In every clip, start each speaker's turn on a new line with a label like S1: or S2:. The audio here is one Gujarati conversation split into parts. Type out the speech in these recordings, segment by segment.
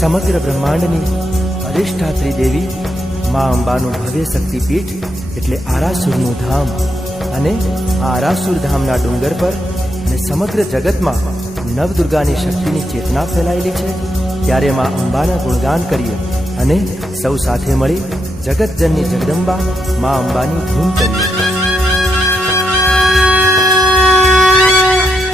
S1: સમગ્ર બ્રહ્માંડની અધિષ્ઠાત્રી દેવી, મા અંબાનું ભવ્ય શક્તિપીઠ એટલે આરાસુરનું ધામ અને આ આરાસુર ધામના ડુંગર પર અને સમગ્ર જગતમાં નવદુર્ગાની શક્તિની ચેતના ફેલાયેલી છે. ત્યારે મા અંબાના ગુણગાન કરીએ અને સૌ સાથે મળી જગતજનની જગદંબા મા અંબાની ધૂમ કરીએ.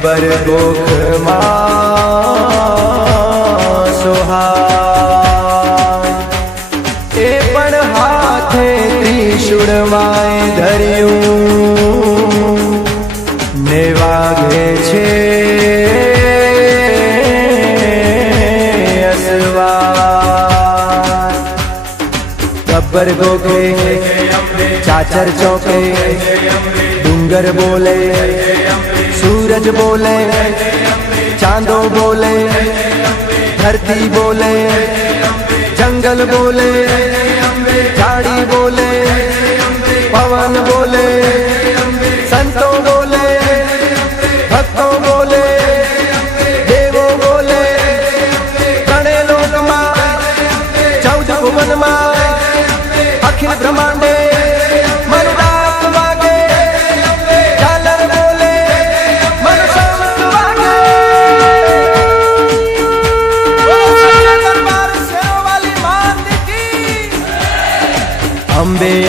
S1: ને ગબર ગોખમાં સોહાય એ પણ હાથે ત્રિશુળમાં ધર્યું ને વાગે છે ગબ્બર ગોખે ચાચર ચોકે ડુંગર બોલે સૂરજ બોલે ચાંદો બોલે ધરતી બોલે
S2: જંગલ બોલે
S1: ઝાડી બોલે પવન બોલે
S2: સંતો બોલે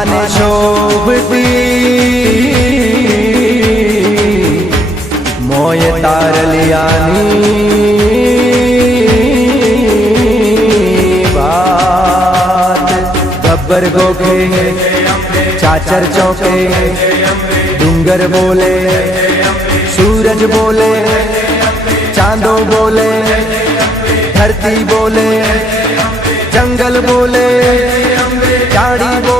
S1: আনে मोय ময়ে তার লিয়ানি गब्बर गोखे चाचर चौके डूंगर बोले सूरज बोले चांदो बोले धरती बोले जंगल बोले चाड़ी बोले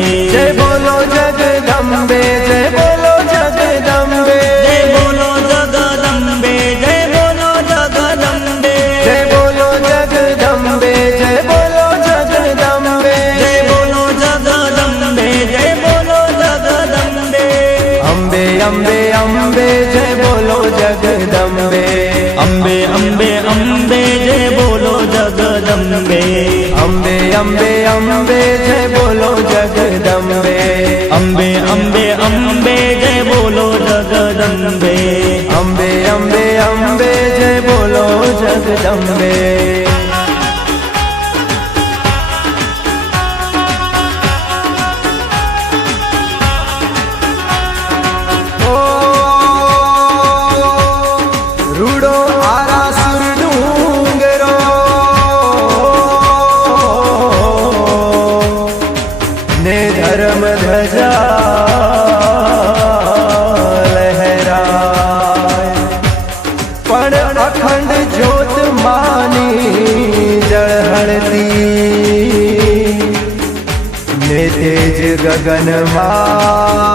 S1: ગગનમાં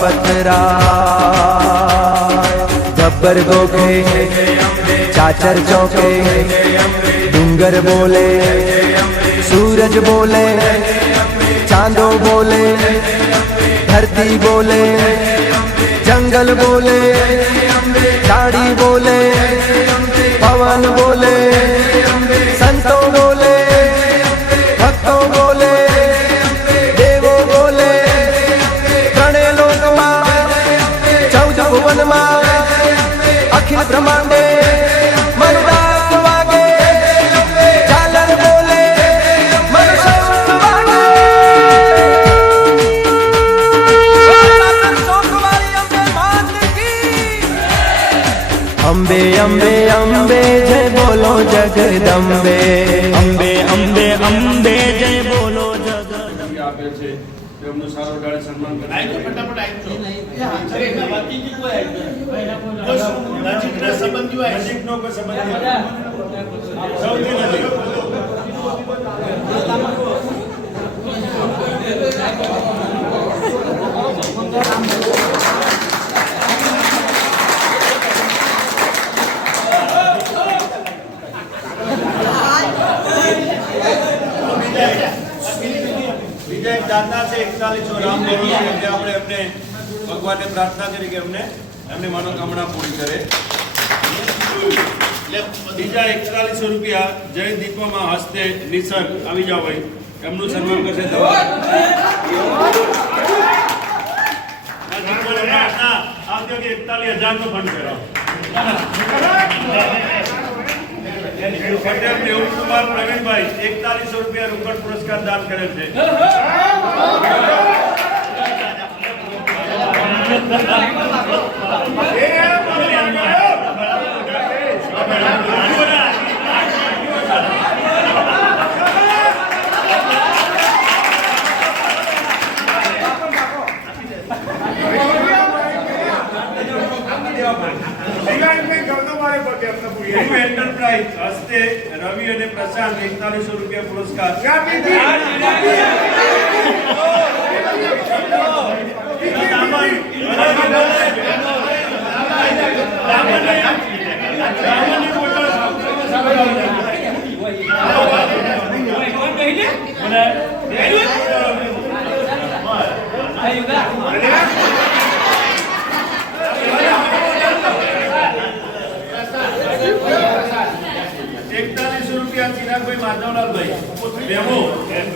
S1: પથરા ગબ્બર ગોખે ચાચર ચોકે ડુંગર બોલે સૂરજ બોલે ચાંદો બોલે ધરતી બોલે જંગલ બોલે ઝાડી બોલે પવન બોલે બ્રહ્માંડે અંબે અંબે અંબે જય બોલો જગદંબે.
S2: અંબે અંબે અંબે જય બોલો જગદંબે.
S3: આપે છે તેમનું સારો ડાળે સન્માન કરે
S4: તો ફટાફટ આઈ નજીકના સંબંધીઓ
S3: નજીકનો કોઈ સંબંધ. સૌથી નજીક વિજય દાદા છે, એકતાલીસો રામ ભગવાન આપણે એમને ભગવાનને પ્રાર્થના કરી કે એમને એમની મનોકામના પૂરી કરે. બીજા એકતાલીસો રૂપિયા જય દીપમાં હસ્તે નિસર્ગ આવી જાઓ ભાઈ. એમનું સન્માન કરશે દવા. એકતાલીસ હજારનો ફંડ કરાવો પટેલ દેવુકુમાર પ્રવીણભાઈ એકતાલીસો રૂપિયા રોકડ પુરસ્કાર દાન કરેલ છે. એન્ટરપ્રાઇઝ હસ્તે રવિ અને પ્રશાંત એકતાલીસો રૂપિયા પુરસ્કાર એકતાલીસો ભાઈ માધવલાલ ભાઈ બેહો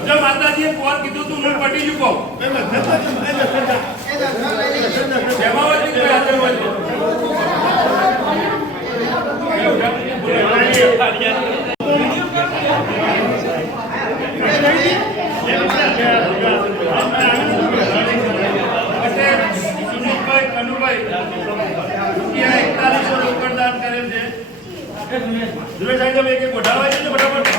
S3: જો માતાજીએ કોલ કીધું તું હું પટી ચૂકો બેમાવતી ભાઈ હોય એકતાલીસો રોકડ દાન કરેલ છે ધ્રુવ સાહેબ એક ગોઠાવા છે ને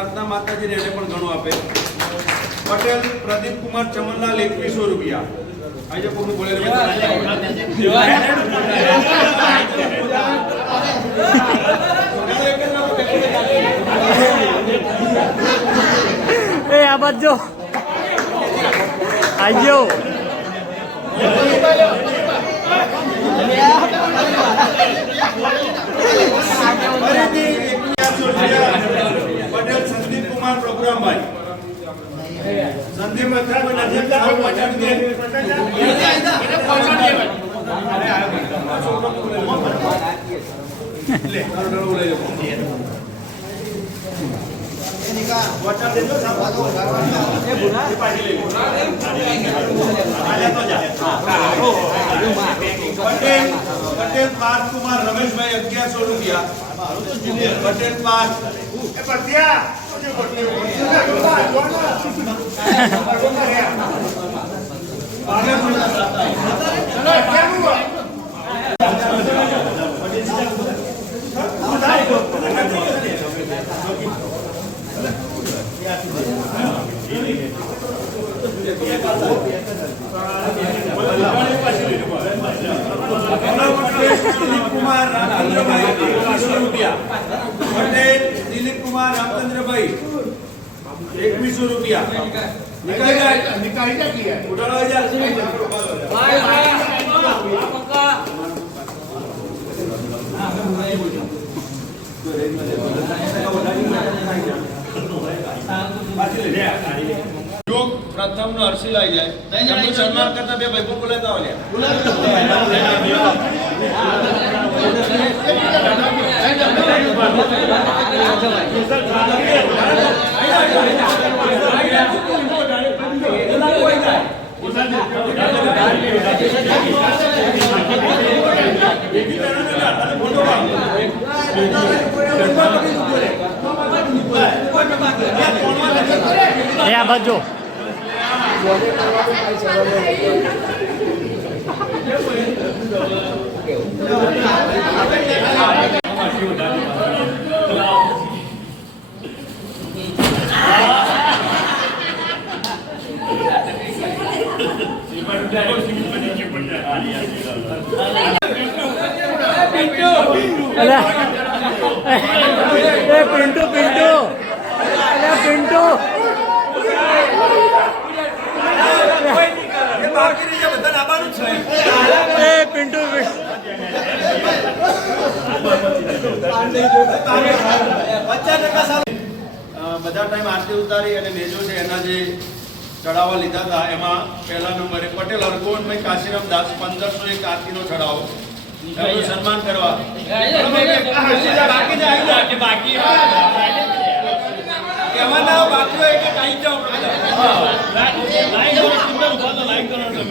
S3: પ્રાર્થના માતાજીને એને પણ ઘણું આપે. પટેલ પ્રદીપ કુમાર ચમનલાલ એકવીસો રૂપિયા. આજે કોનું બોલે
S1: એ આ બાજુ
S3: જો. આજો અમારો પ્રોગ્રામ ભાઈ સંધિ મથા પટેલ પાર્ક કુમાર રમેશભાઈ 1100 રૂપિયા. પટેલ પાર્ક Yeah, પચીસો રૂપિયા પ્રથમ નો હર્ષિલ આવી જાય એમનું સન્માન કરતા બે ભાઈ બોલાતા
S1: આવ્યા અહીંયા બાજુ કેવું અરે પિન્ટુ પિન્ટુ અરે પિન્ટુ
S3: બધા ટાઈમ આરતી ઉતારી અને નેજો છે એના જે ચડાવવા લીધા હતા એમાં પહેલા નંબરે પટેલ હરગોવનભાઈ કાશીરામ દાસ પંદરસો એક આરતીનો ચડાવો સન્માન કરવા કહેવાના બાકી હોય કે કાઈ જાઓ
S5: લાઈક કરો
S3: તમે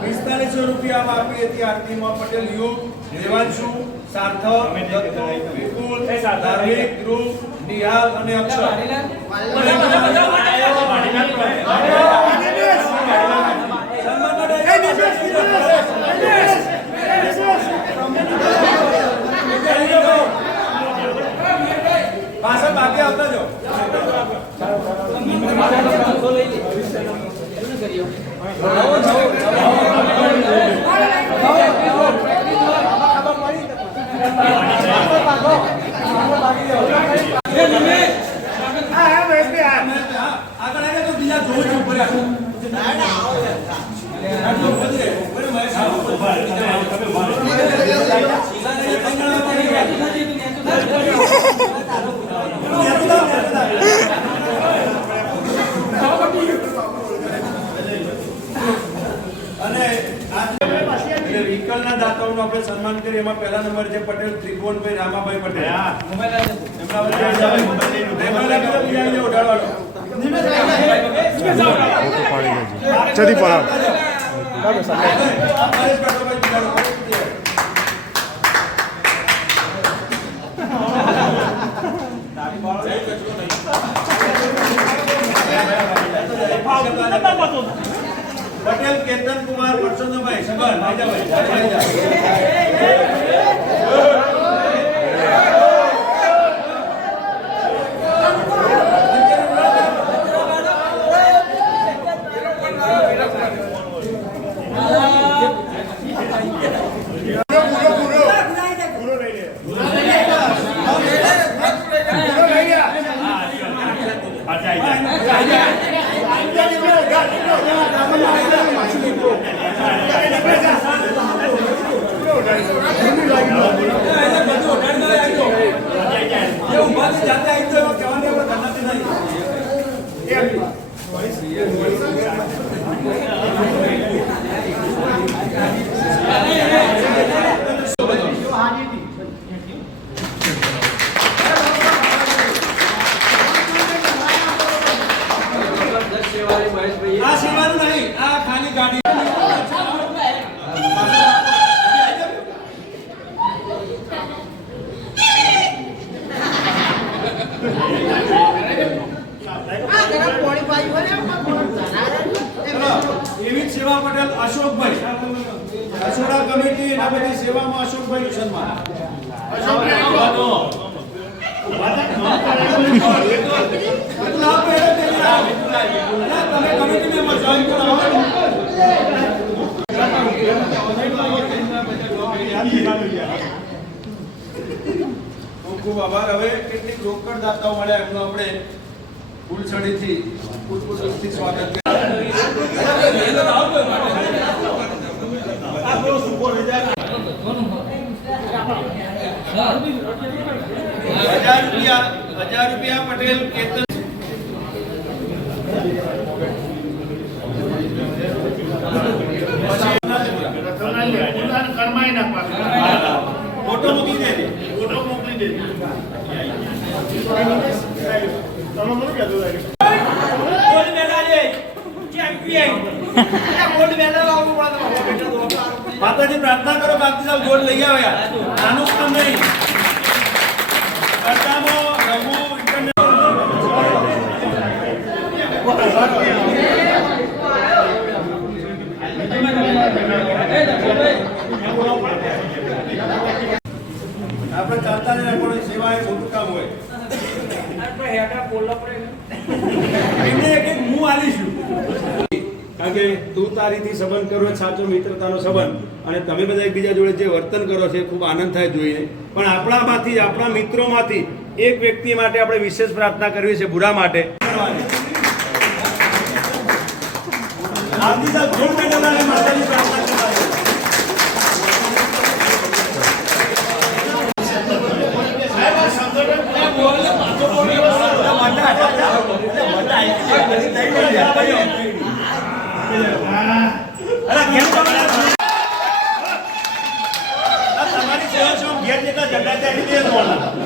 S3: પિસ્તાલીસો રૂપિયા આપી હતી આરતીમાં પટેલ યુગ દેવાંશુ સાર્થક વિપુલ ધાર્મિક ધ્રુવ નિહાલ અને અક્ષર પાછળ બાકી આવતા જો આગળ આવે તો બીજા જોઉં છું ઉપર આવો. અને આ એટલે વિકલના દાતાઓનું આપણે સન્માન કરીએ એમાં પહેલા નંબર છે પટેલ ત્રિભુવનભાઈ રામાભાઈ પટેલ.
S6: જલ્દી પડાવ.
S3: પટેલ કેતન કુમાર પરસોત્તમભાઈ સગન ભાઈ ભાઈ જા. એ ઊભાથી જાતે આવી તો એમાં કહેવાની આપણે ગણતરી નહીં. આ સેવાનું નહીં આ ખાલી ગાડી. એવી સેવા પટેલ અશોકભાઈ. રસોડા કમિટી બધી સેવામાં અશોકભાઈ નું સન્માન. એટલે આપણે એને પેલા- અલા, તમે કમિટી મેમ્બર જોઈન કરાવો હજાર રૂપિયા પટેલ કેતન માતાજી પ્રાર્થના કરો બાકી સાહેબ ગોળ લઈ આવ્યા. નાનું કામ નહીં. રમવું આપણે ચાલતા નહીં પણ સેવા એ મોટું કામ હોય. એમને એક એક હું આલીશું. કારણ કે તું તારીથી સંબંધ કરો સાચો મિત્રતાનો સંબંધ. અને તમે બધા એકબીજા જોડે જે વર્તન કરો છો એ ખૂબ આનંદ થાય જોઈને પણ આપણામાંથી, આપણા મિત્રોમાંથી એક વ્યક્તિ માટે આપણે વિશેષ પ્રાર્થના કરવી છે બુરા માટે. માતાની પ્રાર્થના અરે કેમ તમારી સેવા છો ઘેર જેટલા ઝઘડા ત્યાં રીતે જ બોલના.